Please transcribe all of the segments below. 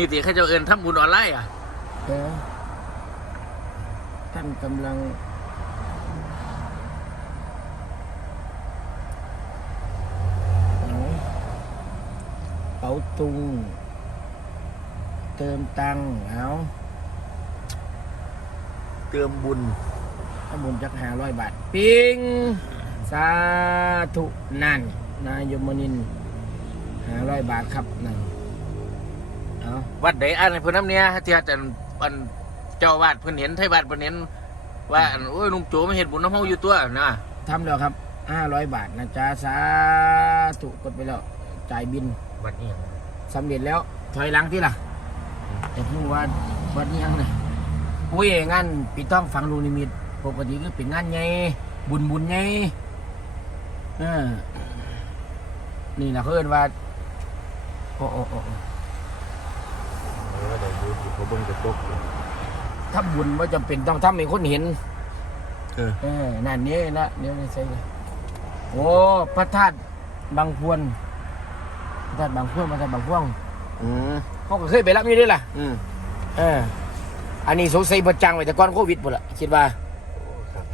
นี่ติเขาเจะเอินทำบุญออนไลน์อะเออท่านกำลังเอาเป๋าตุง เติมตังค์เอาเติมบุญข้าบุญจักหาร้อยบาท ปิง สาธุนั่น นายมนินหาร้อยบาทครับนั่นเอา วัดใดอันเพิ่นน้ำเนี้ยที่อาจารย์อันเจ้าอาวาดเพิ่นเห็นไทยบาทเพิ่นเห็นว่าอันโอ้ยลุงโจไม่เห็นบุญน้ำเฮาอยู่ตัวนะทำแล้วครับห้าร้อยบาทนะจ๊ะสาธุกดไปแล้วจ่ายบินวัดนี้สำเร็จแล้วถอยหลังที่ล่ะแต่พูดว่าวัดนี้ยังไงอุ้ยงานปีต้องฟังลูกนิมิตปกติก็เป็นงานไงบุญบุญไงเออนี่นะเขาเอินว่า โอ้โอ้โอ้โอ้เออ ได้บุญเขาเบิ่งกระจกถ้าบุญว่าจำเป็นต้องทำให้คนเห็น เออเออนั่นนี่นะเดี๋ยวนี้ใส่เลยโอ้พระธาตุบางพวนพระธาตุบางพวนพระธาตุบางพวงอืมเขาก็เคยไปรับอยู่ด้วยล่ะอืมเอออันนี้สงสัยประจังไว้แต่ก่อนโควิดหมดละคิดว่าครับ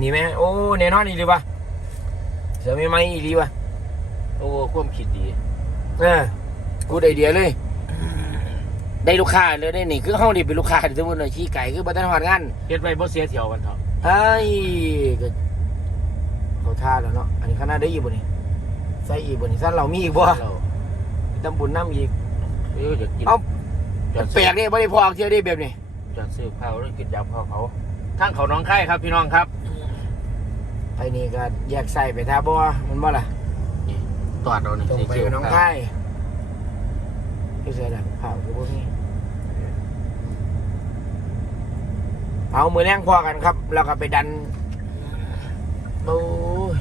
นี่ไหมโอ้แน่นอนอีหลีวะเสือไม่ไหมอีหลีวะโอ้ความคิดดีเออกูได้ไอเดียเลย ได้ลูกค้าเลยได้นี่คือเฮานี่เป็นลูกค้าที่สมมุติว่าขี้ไก่คือบัตรหอดงานเฮ็ดไว้บ่เสียเที่ยวกันเถอะไอ้ก็เขาท่าแล้วเนาะอันนี้ขนาดได้อีกบ่นี่ใส่อีกบ่นี่สั้นเรามีอีกบ่เราตำบุญน้ำอีก เออจะกินเอ้าจะแปลกเนี่ยบ่ได้พอเอาเที่ยวได้แบบนี้จะซื้อข้าวแล้วกินยำข้าวเขาทั้งเขาน้องไข่ครับพี่น้องครับ ไอ้นี่ก็แยกใส่ไปท่าบ่มันบ่ล่ะนี่ ตอดเอานี่ตรงสีไปเขียวน้องครับค่ายพี่เสือดำข่าวคือพวกนี้ เอามือแรงพอกันครับ แล้วก็ไปดันโอ้ย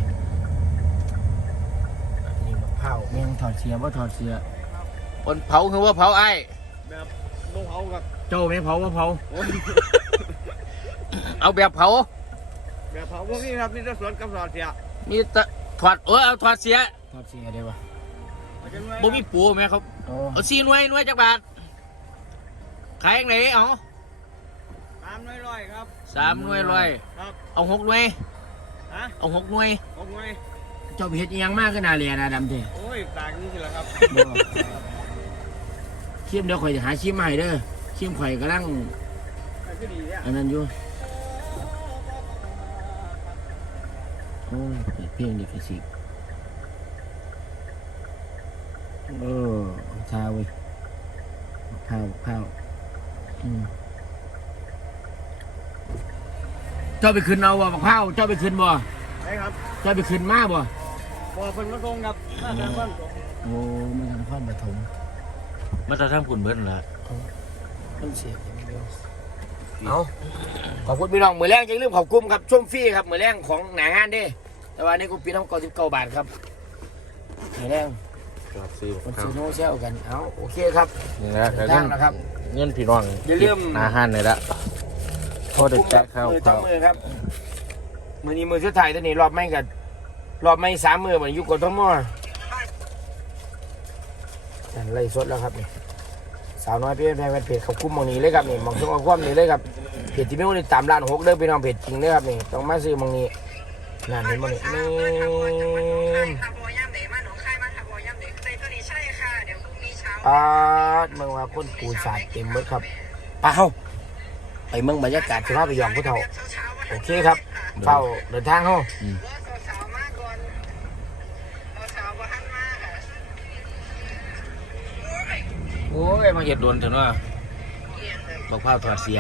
นี่มะพร้าวแม่งถอดเสียว่าถอดเสียคนเผาคือว่าเผาไอ้ายแบบลงเขากับโจ้ไม่เผาว่าเผาเอาแบบเผา แบบเผาพวกนี้ครับนี่จะสวนกับสอดเสียมีแตะถอดเออเอาถอดเสีย ถอดเสียได้ปะบ่มีปูไหมครับโอ้เอาซีหน่วยหน่วยจักบาทขายยังไงเอาสามร้อยๆครับ สามหน่วยร้อยครับ เอาหกหน่วยฮะเอาหกหน่วยหกหน่วยเจ้าไปเฮ็ดอิหยังมากขึ้นนาเรียนะดำเถอะโอ้ยต่างนี่สิละครับชิมเดี๋ยวข่อยจะหาชิมใหม่เด้อชิมข่อยกำลังมันก็ดีเนี่ยอันนั้นอยู่โอ้ยเปิดเพลงดิกสิ เออข้าวเว้ยข้าวข้าวอืมเจ้าไปขึ้นเอาบ่บักข้าวเจ้าไปขึ้นบ่ใช่ครับเจ้าไปขึ้นมาบ่บอกคนมาส่งครับมาทางบ้านส่งโอ้ไม่ทำข้อมปฐมมาจะทำผุนเบิ้ลเหรอมันเสียอย่างเดียวเอาขอบคุณพี่น้องมือแรงจังลืมขอบคุณครับช่วงฟรีครับมือแรงของหนางานเด้แต่ว่านี่กูปีน้องเก้าสิบเก้าบาทครับมือแรง ครับซื้อมันซื้อโน้ตเซลกันเอาโอเคครับนี่นะเดินเงินนะครับ เงินพี่น้องอย่าลืม อาหารเลยละโทษเด็กแจ๊คข้าวมือต้อข้างวมือครับมือนี้มือสุดท้ายตัวนี้รอบไม่กันรอบไม่สามมือเหมือนยุคกทมนั่นไล่สดแล้วครับนี่สาวน้อยเพี่อนแพงเป็นเพจเขาคุ้มหมองนี้เลยครับนี่หมองช่วงเอาความนี้เลยครับเพจที่ไม่ได้ตามร้านหกเด้อพี่น้องเพจจริงเด้อครับนี่ต้องมาซื้อหมองนี้นั่นเห็นหมองนี้แม่มค่ รุ่งนี้เช้าอาดเมืองว่าคนปูนสาดเต็มเบิดครับไปเฮาไปเมืองบรรยากาศสภาพไปยองผู้เฒ่าเช้าๆโอเคครับเฝ้าเดินทางเฮารอสาวๆมาก่อนรอสาวบ่ทันมาค่ะโอ้ยมาเห็ดโดนเถอะเนาะบอกข้าวถอดเสีย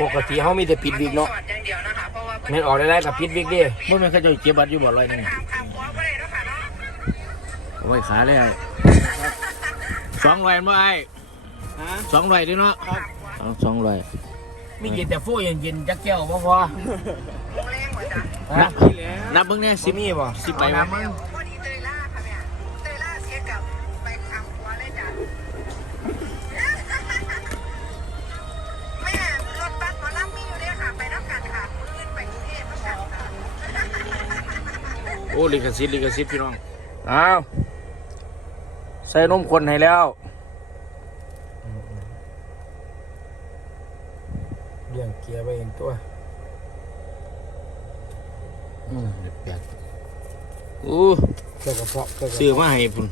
ปกติเฮามีแต่ปิดวิกเนาะสอดอย่างเดียวนะคะเพราะว่าแม่นออกได้ๆกับปิดวิกเดิบ่แม่นเขาเจะเก็บบัตรอยู่บ่ร้อยหนึงถามคำว่าบ่ได้แล้วค่ะเนาะเอาไว้ขาเลยไอ้สองร้อยมั้ไอ้ฮะสองร้อยดิเนาะครับเอาสองร้อยมีเย็นแต่ฟูเย็นๆจักแก้วบ่พอโรงแรงกว่าจ้ะฮะที่แล้วนับเบิ่งเนี่ยสิสิบมีบ่สิบใบเอามั้น้ำมึง อ้ลิขสิทธิ์ลิขสิทธิ์พี่น้องอ้าวใส่นมคนให้แล้วเลี้ยงเกียร์ไปเองตัวอืมเด็ดแปดอู้เกี่ยวกับเพาะเกี่ยวกับซื้อมาให้พุ่น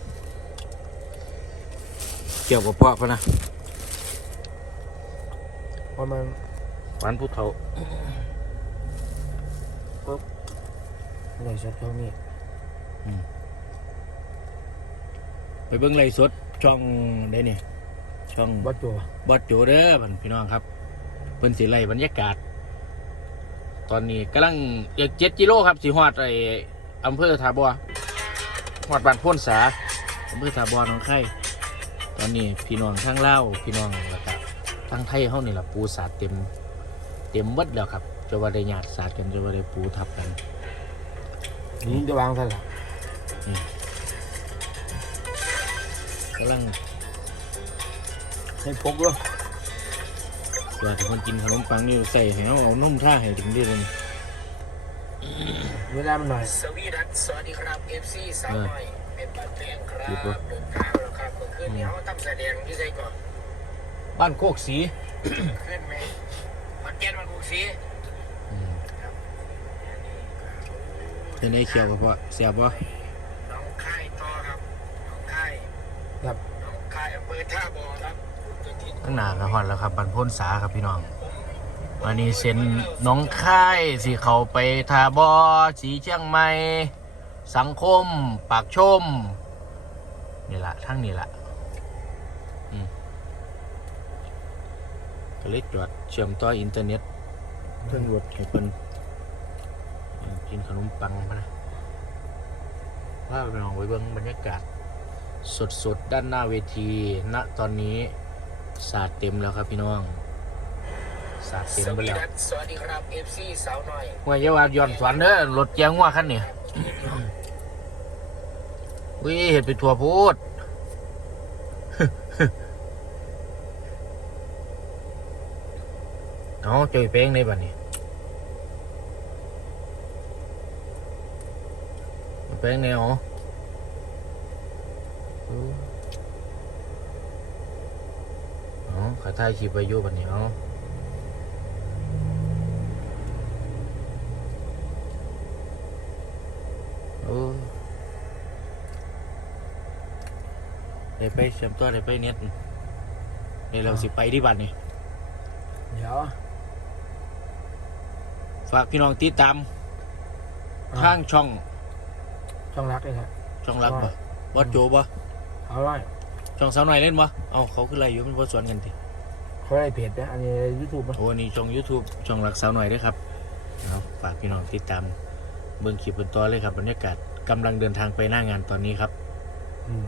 เกี่ยวกับเพาะพะนะเพราะมันหวานผู้เฒ่า ในช็อตเท่านี้ไปเบิ่งไลฟ์สดช่องได้นี่ช่องวัดตัวบอสโจเด้อบันพี่น้องครับเพิ่นสิไล่บรรยากาศ ตอนนี้กำลังอยากเจ็ดกิโลครับสิฮอดไอ้อำเภอทาบัวฮอดบ้านโพ้นสาอำเภอทาบัวหนองไข่ตอนนี้พี่น้องทั้งเล่าวพี่น้องแล้วก็ทั้งไทยเฮานี่ล่ะปูสาดเต็ม เต็มเบิดแล้วครับจะว่าได้ญาติสาดกันจะว่าได้ปูทับกัน นี่จะวางซะละกำลังให้พกด้วยว่าถ้าคนกินขนมปังนี่ใส่ให้เอาเอานมท่าให้ถึงได้เลยเวลามันหน่อยสวีดัสสวัสดีครับ FC สาวน้อยเป็นบัตรแพงครับหยุดวะเดินทางแล้วครับเมื่อคืนนี้เขาทำแสดงที่ไสก่อนบ้านโคกสีขึ้นไหมมันแกนมันกูสี เป็นไอ้เขียวกับพ่อเสียบวะน้องค่ายต่อครับน้องค่ายครับน้องค่ายอำเภอท่าบ่อครับข้างหน้าก็ฮอดแล้วครับบันพ้นสาครับพี่น้อง วันนี้เซ็นหน้องค่ายสีเขาไปทาบอสีเชียงใหม่สังคม ปากชม นี่ละทั้งนี่ละอืมก็เลยจอดเชื่อมต่ออินเทอร์เน็ตเครื่องรถให้เพิ่นอืม กินขนมปังมานะว่าไปลองไปเบิ่งบรรยากาศ สดๆ ด้านหน้าเวที ณ ตอนนี้สาดเต็มแล้วครับพี่น้องสาดเต็มสไปวีแล้วดัสสวัสดีครับ FC สาวน้อยว่าอย่าว่าย้อนสวนเด้อรถแจงว่าคันเนี่ยวิเห็นไปทัวพูดเอาเจอเป้งในบัดนี้ เป้งในอ๋ออ๋อขาถ่ายคลิปไปอยู่บัดนี้เอาโอ้ได้ไปเชื่อมตัวได้ไปเน็ตเดี๋ยวเราสิไปที่บัดนี้เดี๋ยว ฝากพี่น้องติดตามทางช่อง ช่องรักเลยครับช่องรักบ่ว่าบอสโจบ่เอาไว้ช่องสาวหน่อยเล่นบ่เอ้าเขาคืออะไรอยู่มันบ่สวนกันติเขาได้เพจนะอันนี้ยูทูบนะโอ้นี่ช่อง YouTube ช่องรักสาวหน่อยเด้วยครับเอาฝากพี่น้องติดตามเบิ่งคลิปกันต่อเลยครับบรรยากาศกำลังเดินทางไปหน้างานตอนนี้ครับ อืม